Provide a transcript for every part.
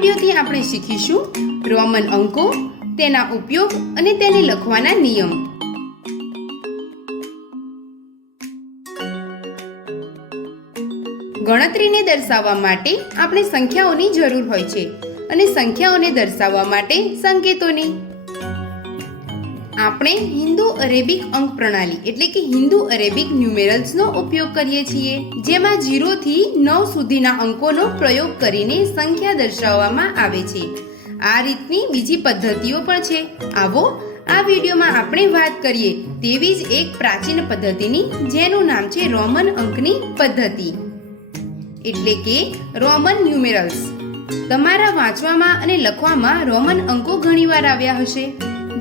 વિડીયોથી આપણે શીખીશું રોમન અંકો, તેના ઉપયોગ અને તેને લખવાના નિયમ. ગણતરીને દર્શાવવા માટે આપણે સંખ્યાઓની જરૂર હોય છે અને સંખ્યાઓને દર્શાવવા માટે સંકેતોની. આપણે હિન્દુ અરેબિક અંક પ્રણાલી એટલે કે હિન્દુ અરેબિક ન્યુમેરલ્સનો ઉપયોગ કરીએ છીએ, જેમાં 0 થી 9 સુધીના અંકોનો પ્રયોગ કરીને સંખ્યા દર્શાવવામાં આવે છે. આ રીતની બીજી પદ્ધતિઓ પણ છે. આવો આ વિડીયોમાં આપણે વાત કરીએ તેવી જ એક પ્રાચીન પદ્ધતિની, જેનું નામ છે રોમન અંકની પદ્ધતિ એટલે કે રોમન ન્યુમેરલ્સ. તમારા વાંચવામાં અને લખવામાં રોમન અંકો ઘણીવાર આવ્યા હશે,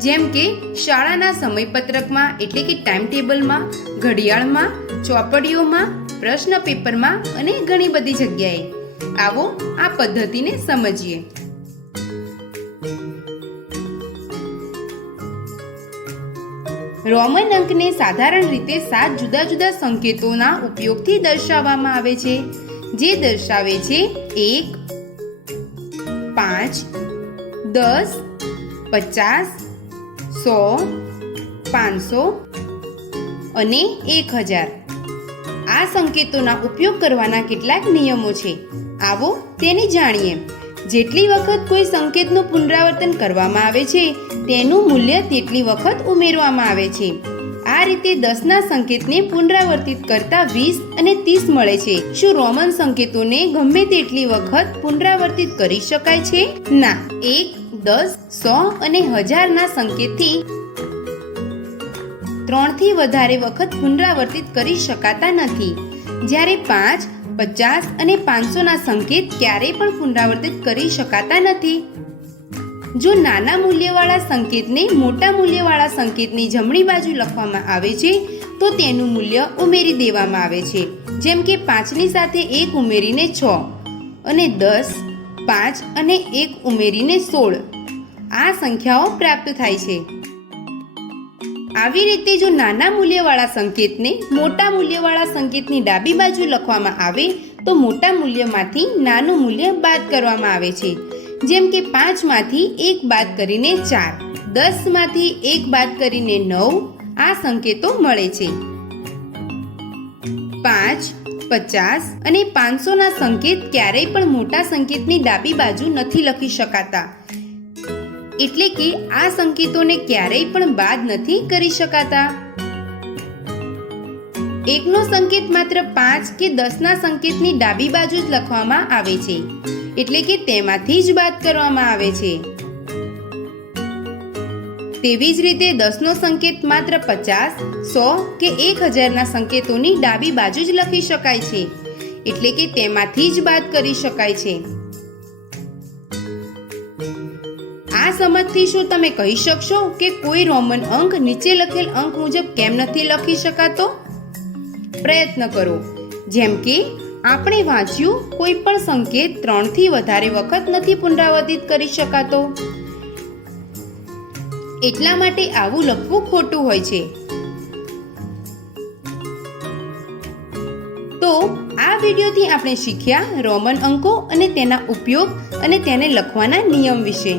જેમ કે શાળાના સમયપત્રકમાં એટલે કે ટાઈમ ટેબલમાં, ઘડિયાળમાં, ચોપડીઓમાં, પ્રશ્ન પેપરમાં અને ઘણી બધી જગ્યાએ. આવો આ પદ્ધતિને સમજીએ. રોમન અંકને સાધારણ રીતે 7 જુદા જુદા સંકેતોના ઉપયોગથી દર્શાવવામાં આવે છે, જે દર્શાવે છે 1, 5, 10, 50, 100, 500 અને 1000. આ સંકેતોના ઉપયોગ કરવાના કેટલાક નિયમો છે. આવો તેને જાણીએ. જેટલી વખત કોઈ સંકેતનું પુનરાવર્તન કરવામાં આવે છે, તેનું મૂલ્ય તેટલી વખત ઉમેરવામાં આવે છે. આ રીતે 10ના સંકેતને પુનરાવર્તિત કરતા 20 અને 30 મળે છે. શું રોમન સંકેતોને ગમે તેટલી વખત પુનરાવર્તિત કરી શકાય છે? ના. 1, 10, 100 અને 1000 ના સંકેતથી 3 થી વધારે વખત પુનરાવર્તિત કરી શકાતા નથી. જ્યારે 5, 50 અને 500 ના સંકેત ક્યારેય પણ પુનરાવર્તિત કરી શકાતા નથી. જો નાના મૂલ્યવાળા સંકેતને મોટા મૂલ્યવાળા સંકેતની જમણી બાજુ લખવામાં આવે છે, તો તેનું મૂલ્ય ઉમેરી દેવામાં આવે છે. જેમ કે 5ની સાથે 1 ઉમેરીને 6 અને 10, 5 અને 1 ઉમેરીને 16. આ સંખ્યાઓ પ્રાપ્ત થાય છે. આવી રીતે જો નાના મૂલ્યવાળા સંકેતને મોટા મૂલ્યવાળા સંકેતની ડાબી બાજુ લખવામાં આવે, તો મોટા મૂલ્યમાંથી નાનું મૂલ્ય બાદ કરવામાં આવે છે. જેમ કે 5 માંથી 1 બાદ કરીને 4, 10 માંથી 1 બાદ કરીને 9. આ સંકેતો મળે છે. 5, 50 અને 500 ના સંકેત ક્યારેય પણ મોટા સંકેતની ડાબી બાજુ નથી લખી શકાતા, એટલે કે આ સંકેતોને ક્યારેય પણ બાદ નથી કરી શકાતા. 1નો સંકેત માત્ર 5 કે 10 ના સંકેતની ડાબી બાજુ જ લખવામાં આવે છે, એટલે કે તેમાંથી જ બાદ કરવામાં આવે છે. તેવી જ રીતે 10નો સંકેત માત્ર 50, 100 કે 1000 ના સંકેતોની ડાબી બાજુ જ લખી શકાય છે, એટલે કે તેમાંથી જ બાદ કરી શકાય છે. આ સમજથી શું તમે કહી શકશો કે કોઈ રોમન અંક નીચે લખેલ અંક મુજબ કેમ નથી લખી શકાતો? પ્રયત્ન કરો. જેમ કે આપણે વાંચ્યું, કોઈ પણ સંકેત 3 થી વધારે વખત નથી પુનરાવર્તિત કરી શકાતો. એટલા માટે આવું લખવું ખોટું હોય છે. તો આ વિડીયોથી આપણે શીખ્યા રોમન અંકો અને તેના ઉપયોગ અને તેને લખવાના નિયમ વિશે.